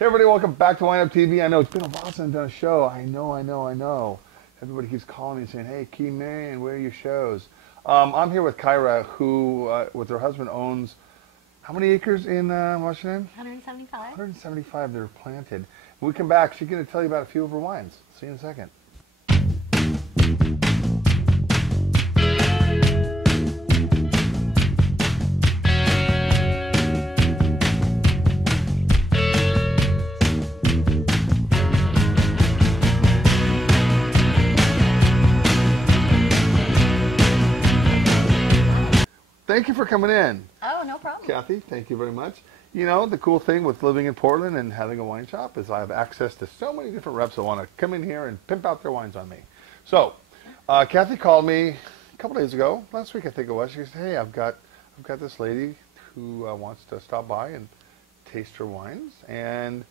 Hey everybody, welcome back to WineupTV. I know it's been a while since I've done a show. I know. Everybody keeps calling me saying, hey, Key Man, where are your shows? I'm here with Kyra, who, with her husband, owns how many acres in Washington? 175. 175 that are planted. When we come back, she's going to tell you about a few of her wines. See you in a second. Thank you for coming in. Oh, no problem. Kathy, thank you very much. You know, the cool thing with living in Portland and having a wine shop is I have access to so many different reps that want to come in here and pimp out their wines on me. So, Kathy called me a couple days ago, last week I think it was. She said, hey, I've got this lady who wants to stop by and taste her wines. And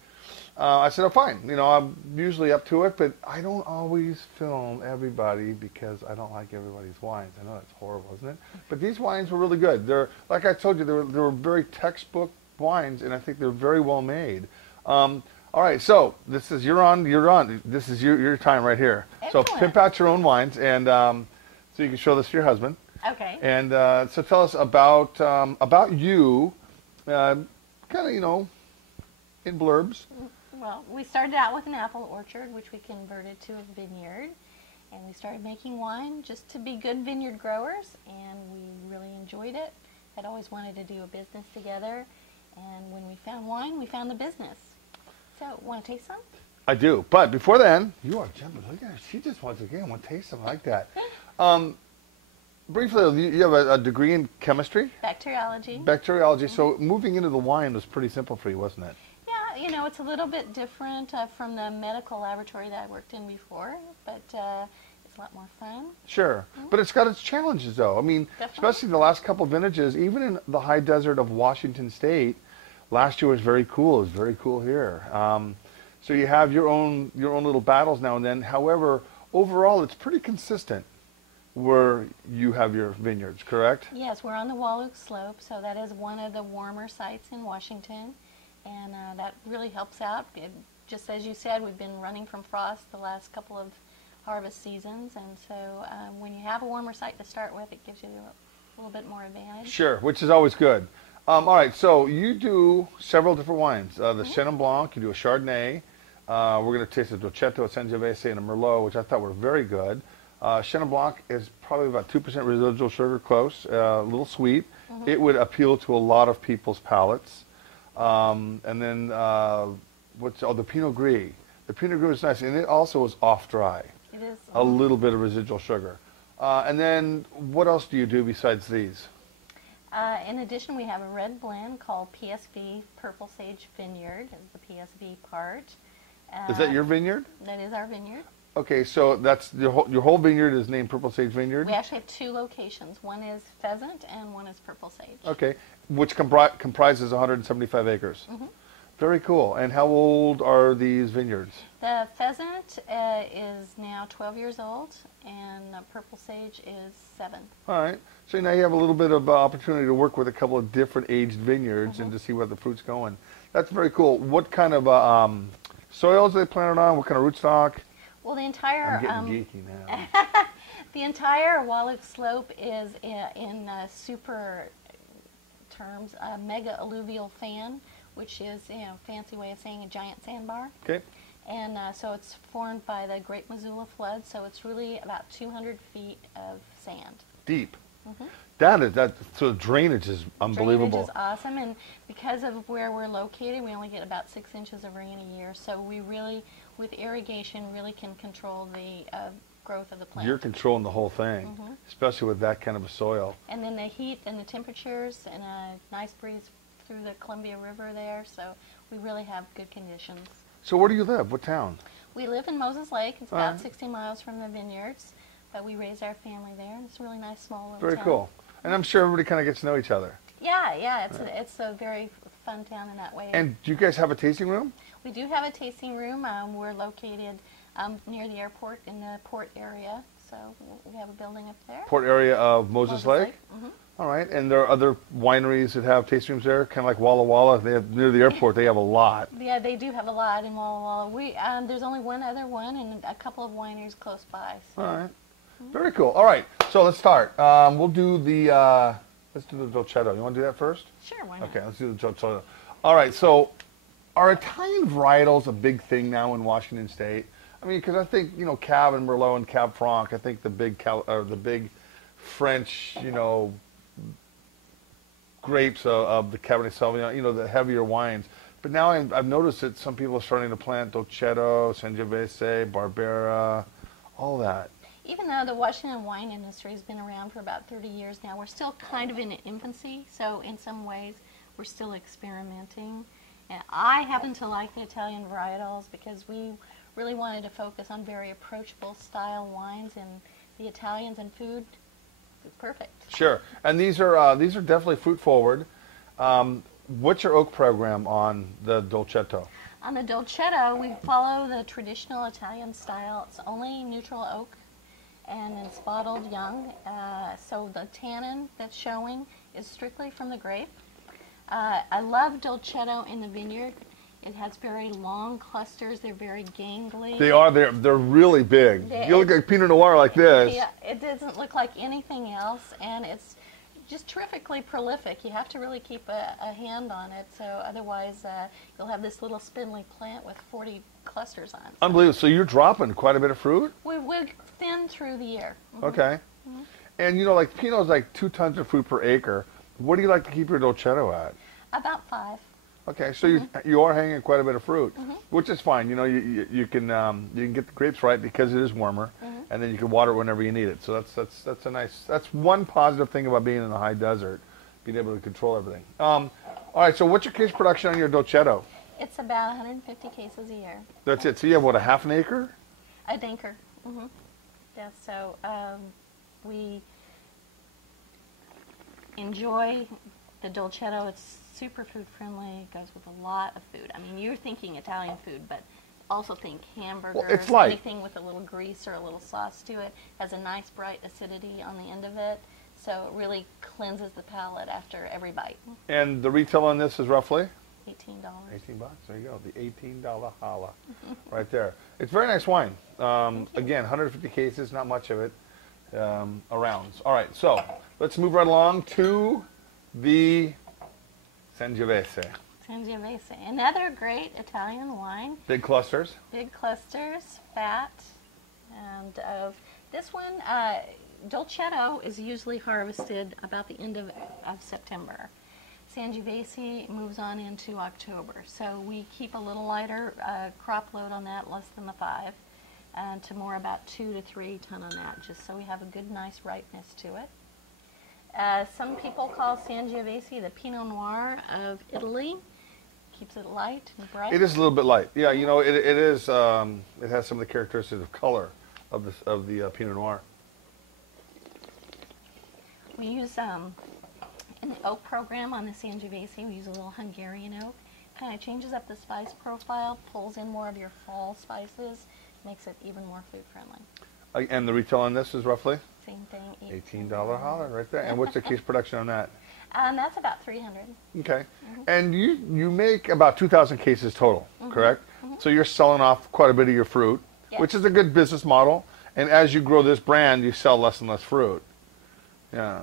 I said, oh, fine. You know, I'm usually up to it, but I don't always film everybody because I don't like everybody's wines. I know that's horrible, isn't it? But these wines were really good. They're, like I told you, they were very textbook wines, and I think they're very well made. All right, so this is you're on. This is your time right here. Excellent. So pimp out your own wines, and so you can show this to your husband. Okay. And so tell us about you, kind of, you know, in blurbs. Well, we started out with an apple orchard, which we converted to a vineyard, and we started making wine just to be good vineyard growers, and we really enjoyed it. Had always wanted to do a business together, and when we found wine, we found the business. So, want to taste some? I do, but before then, you are jumping. Look at her. She just wants to want to taste something like that. Briefly, you have a degree in chemistry? Bacteriology. Bacteriology. Mm-hmm. So moving into the wine was pretty simple for you, wasn't it? Yeah, you know, it's a little bit different from the medical laboratory that I worked in before, but it's a lot more fun. Sure, but it's got its challenges, though. I mean, especially the last couple of vintages, even in the high desert of Washington State, last year was very cool. It was very cool here. So you have your own little battles now and then. However, overall, it's pretty consistent where you have your vineyards, correct? Yes, we're on the Wall Slope, so that is one of the warmer sites in Washington, and that really helps out. Just as you said, we've been running from frost the last couple of harvest seasons, and so when you have a warmer site to start with, it gives you a little bit more advantage. Sure, which is always good. All right, so you do several different wines. The Chenin Blanc, you do a Chardonnay. We're going to taste a Dolcetto, a Sangiovese, and a Merlot, which I thought were very good. Chenin Blanc is probably about 2% residual sugar, close, a little sweet. It would appeal to a lot of people's palates. And then the Pinot Gris. The Pinot Gris is nice, and it also is off-dry. It is. A little bit of residual sugar. And then what else do you do besides these? In addition, we have a red blend called PSV Purple Sage Vineyard, the PSV part. Is that your vineyard? That is our vineyard. Okay, so that's your whole vineyard is named Purple Sage Vineyard? We actually have two locations. One is Pheasant and one is Purple Sage. Okay, which comprises 175 acres. Very cool. And how old are these vineyards? The Pheasant is now 12 years old, and Purple Sage is 7. All right. So now you have a little bit of opportunity to work with a couple of different aged vineyards and to see where the fruit's going. That's very cool. What kind of soils are they planted on? What kind of rootstock? Well, the entire I'm getting geeky now. the entire Wall Slope is in super terms a mega alluvial fan, which is a fancy way of saying a giant sandbar. Okay. And so it's formed by the Great Missoula Flood. So it's really about 200 feet of sand. Deep. That so drainage is unbelievable. Drainage is awesome, and because of where we're located, we only get about 6 inches of rain a year. So we really, with irrigation, really can control the growth of the plant. You're controlling the whole thing, especially with that kind of a soil. And then the heat and the temperatures and a nice breeze through the Columbia River there, so we really have good conditions. So where do you live? What town? We live in Moses Lake. It's about 60 miles from the vineyards, but we raised our family there, and it's a really nice small little town. Very cool. And I'm sure everybody kind of gets to know each other. Yeah, it's a very fun town in that way. And do you guys have a tasting room? We do have a tasting room. We're located near the airport in the port area, so we have a building up there. Port area of Moses Lake? All right, and there are other wineries that have tasting rooms there, kind of like Walla Walla. They have near the airport. They have a lot. Yeah, they do have a lot in Walla Walla. There's only one other one and a couple of wineries close by. So. All right, very cool. All right, so let's start. We'll do the let's do the dolcetto. You want to do that first? Sure, why not? Okay, let's do the dolcetto. All right, so are Italian varietals a big thing now in Washington State? I mean, because I think Cab and Merlot and Cab Franc. I think the big French, grapes of the Cabernet Sauvignon, the heavier wines. But now I've noticed that some people are starting to plant Dolcetto, Sangiovese, Barbera, all that. Even though the Washington wine industry has been around for about 30 years now, we're still kind of in infancy. So in some ways, we're still experimenting. And I happen to like the Italian varietals because we really wanted to focus on very approachable style wines, and the Italians and food. Perfect. Sure, and these are definitely fruit forward. What's your oak program on the Dolcetto? On the Dolcetto, we follow the traditional Italian style. It's only neutral oak, and it's bottled young. So the tannin that's showing is strictly from the grape. I love Dolcetto in the vineyard. It has very long clusters. They're very gangly. They are. They're really big. You look at Pinot Noir like this. Yeah, it doesn't look like anything else, and it's just terrifically prolific. You have to really keep a hand on it, so otherwise you'll have this little spindly plant with 40 clusters on it. So. Unbelievable. So you're dropping quite a bit of fruit? We thin through the year. Mm-hmm. Okay. Mm-hmm. And like Pinot's like 2 tons of fruit per acre. What do you like to keep your Dolcetto at? About 5. Okay, so you are hanging quite a bit of fruit, which is fine. You can get the grapes right because it is warmer, and then you can water it whenever you need it. So that's one positive thing about being in the high desert, being able to control everything. All right, so what's your case production on your Dolcetto? It's about 150 cases a year. That's it. So you have what, a half an acre? An acre. Yeah. So we enjoy the Dolcetto. It's super food friendly. It goes with a lot of food. I mean, you're thinking Italian food, but also think hamburgers, well, it's light. Anything with a little grease or a little sauce to it. Has a nice bright acidity on the end of it, so it really cleanses the palate after every bite. And the retail on this is roughly? $18. $18. There you go. The $18 holla, right there. It's very nice wine. Again, 150 cases, not much of it around. All right, so let's move right along to the Sangiovese. Sangiovese, another great Italian wine. Big clusters. Big clusters, fat, and this one, Dolcetto is usually harvested about the end of September. Sangiovese moves on into October, so we keep a little lighter crop load on that, less than the 5, and to more about 2 to 3 ton on that, just so we have a good, nice ripeness to it. Some people call Sangiovese the Pinot Noir of Italy. Keeps it light and bright. It is a little bit light. Yeah, it is. It has some of the characteristics of color of the Pinot Noir. We use in the oak program on the Sangiovese. We use a little Hungarian oak. Kind of changes up the spice profile, pulls in more of your fall spices, makes it even more food friendly. And the retail on this is roughly? Same thing. $18 holler right there. And what's the case production on that? That's about 300. Okay. And you make about 2,000 cases total, correct? So you're selling off quite a bit of your fruit, which is a good business model. And as you grow this brand, you sell less and less fruit. Yeah.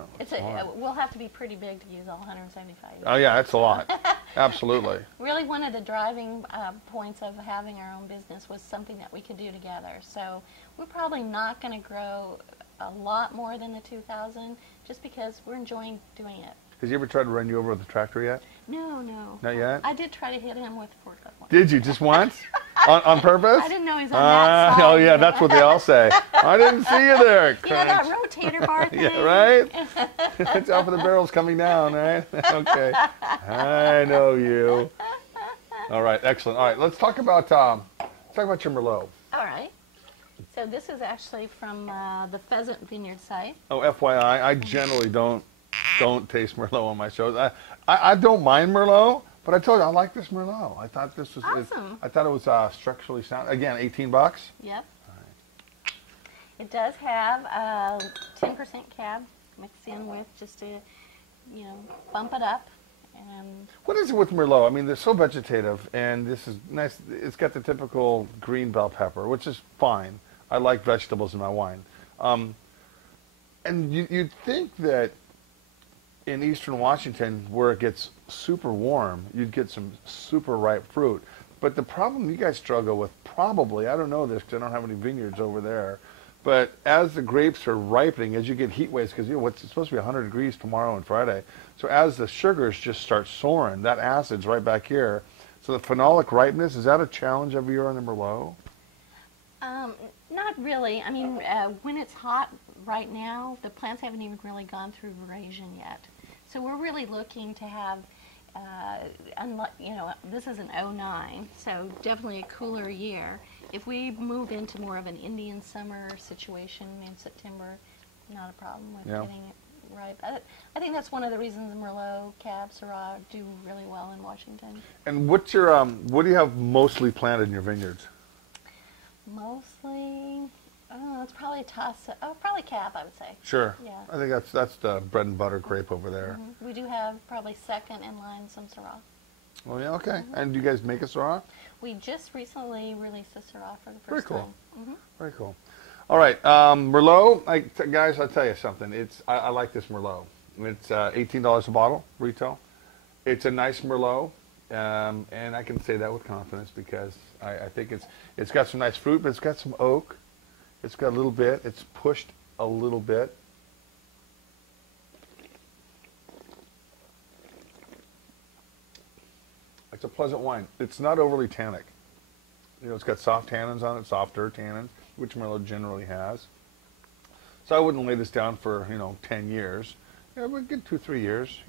We'll have to be pretty big to use all 175. Oh, yeah, that's a lot. Absolutely. Really, one of the driving points of having our own business was something that we could do together. So we're probably not going to grow a lot more than the 2,000 just because we're enjoying doing it. Has he ever tried to run you over with a tractor yet? No. Not yet? I did try to hit him with a forklift once. Did you? Just once? on purpose? I didn't know he was on that side. Oh, yeah, that's what they all say. I didn't see you there. You know that rotator bar thing? Yeah, right? It's out for the barrels coming down, right? Okay. I know you. All right, excellent. All right, let's talk about your Merlot. All right. So this is actually from the Pheasant Vineyard site. Oh, FYI, I generally don't taste Merlot on my shows. I don't mind Merlot, but I told you I like this Merlot. I thought this was awesome. I thought it was structurally sound. Again, $18. Yep. All right. It does have 10% cab mixed in with just you know, bump it up. And what is it with Merlot? I mean, they're so vegetative, and this is nice. It's got the typical green bell pepper, which is fine. I like vegetables in my wine. And you'd think that in eastern Washington, where it gets super warm, you'd get some super ripe fruit. But the problem you guys struggle with, probably, I don't know this because I don't have any vineyards over there, but as the grapes are ripening, as you get heat waves, because you know, it's supposed to be 100 degrees tomorrow and Friday, so as the sugars just start soaring, that acid's right back here. So the phenolic ripeness, is that a challenge every year on the Merlot? Not really. I mean, when it's hot right now, the plants haven't even really gone through veraison yet. So we're really looking to have, you know, this is an '09, so definitely a cooler year. If we move into more of an Indian summer situation in September, not a problem with getting it ripe. I think that's one of the reasons the Merlot, Cab, Syrah do really well in Washington. And what's your, what do you have mostly planted in your vineyards? Mostly, it's probably a toss. Oh, probably Cab, I would say. Sure. Yeah. I think that's the bread and butter grape over there. We do have probably second in line some Syrah. Oh yeah, okay. And do you guys make a Syrah? We just recently released a Syrah for the Very first cool. time. Very cool. All right, Merlot. Guys, I'll tell you something. I like this Merlot. It's $18 a bottle retail. It's a nice Merlot, and I can say that with confidence because I think it's got some nice fruit, but it's got some oak. It's got a little bit. It's pushed a little bit. It's a pleasant wine. It's not overly tannic. You know, it's got soft tannins on it, softer tannins, which Merlot generally has. So I wouldn't lay this down for, 10 years. Yeah, but a good 2-3 years,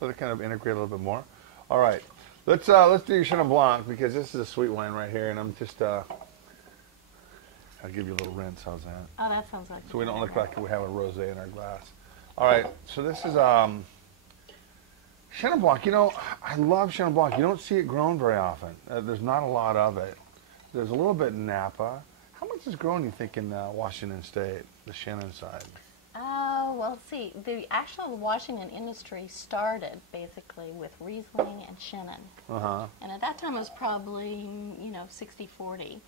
let it kind of integrate a little bit more. All right, let's do your Chenin Blanc because this is a sweet wine right here, and I'm just, I'll give you a little rinse. How's that? Oh, that sounds like. So we don't look like we have a rosé in our glass. All right, so this is Chenin Blanc. I love Chenin Blanc. You don't see it grown very often. There's not a lot of it. There's a little bit in Napa. How much is grown, you think, in Washington State, the Chenin side? Well, see, the actual Washington industry started basically with Riesling and Chenin. And at that time it was probably, 60-40.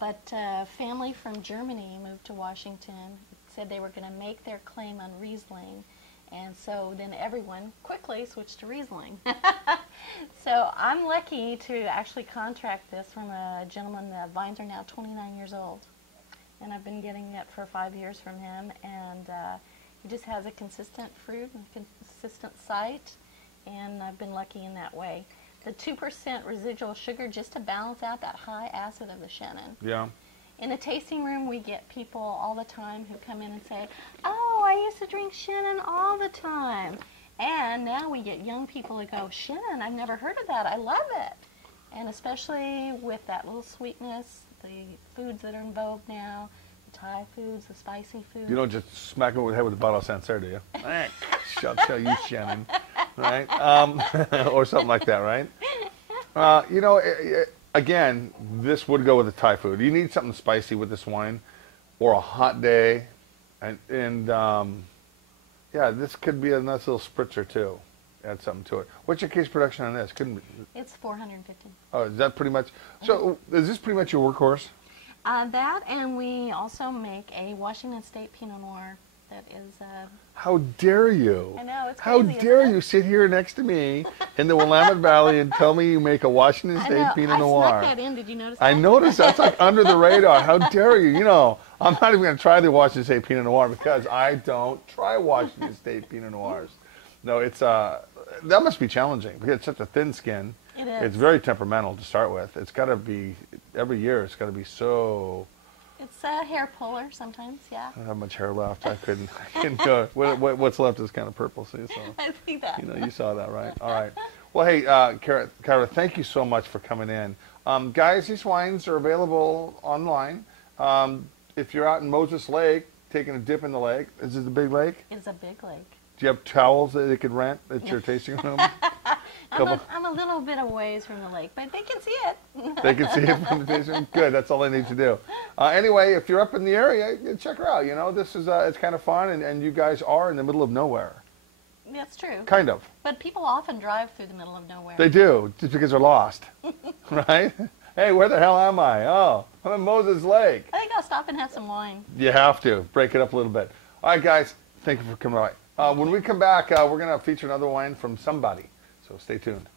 But family from Germany moved to Washington, said they were going to make their claim on Riesling. And so then everyone quickly switched to Riesling. So I'm lucky to actually contract this from a gentleman. The vines are now 29 years old. And I've been getting it for 5 years from him. And he just has a consistent fruit and consistent site. And I've been lucky in that way. The 2% residual sugar just to balance out that high acid of the Chenin. Yeah. In the tasting room, we get people all the time who come in and say, oh, I used to drink Chenin all the time. And now we get young people who go, Chenin, I've never heard of that. I love it. And especially with that little sweetness, the foods that are in vogue now, the Thai foods, the spicy foods. You don't just smack them over the head with a bottle of Sancerre, do you? Shall tell you, Chenin. Right? Or something like that, right? Again, this would go with a Thai food. You need something spicy with this wine, or a hot day, and yeah, this could be a nice little spritzer too. Add something to it. What's your case production on this? It's 450. Oh, is that pretty much? So is this pretty much your workhorse? That, and we also make a Washington State Pinot Noir that is. How dare you? I know, it's How crazy, dare isn't it? you sit here next to me in the Willamette Valley and tell me you make a Washington State Pinot Noir? I snuck that in. Did you notice that? I noticed that's like under the radar. How dare you? I'm not even going to try the Washington State Pinot Noir because I don't try Washington State Pinot Noirs. No, it's that must be challenging because it's such a thin skin. It is. It's very temperamental to start with. It's got to be every year. It's got to be so. It's a hair puller sometimes, yeah. I don't have much hair left. I couldn't go. What's left is kind of purple. See, so I think that. you saw that, right? All right. Well, hey, Kyra, thank you so much for coming in. Guys, these wines are available online. If you're out in Moses Lake, taking a dip in the lake, is it a big lake? It's a big lake. Do you have towels that they could rent at your tasting room? I'm a little bit away from the lake, but they can see it. They can see it from the tasting room? Good, that's all they need to do. Anyway, if you're up in the area, check her out. This is it's kind of fun, and you guys are in the middle of nowhere. That's true. Kind of. But people often drive through the middle of nowhere. They do, just because they're lost. Right? Hey, where the hell am I? Oh, I'm at Moses Lake. I think I'll stop and have some wine. You have to. Break it up a little bit. All right, guys. Thank you for coming by. When we come back, we're going to feature another wine from somebody. So stay tuned.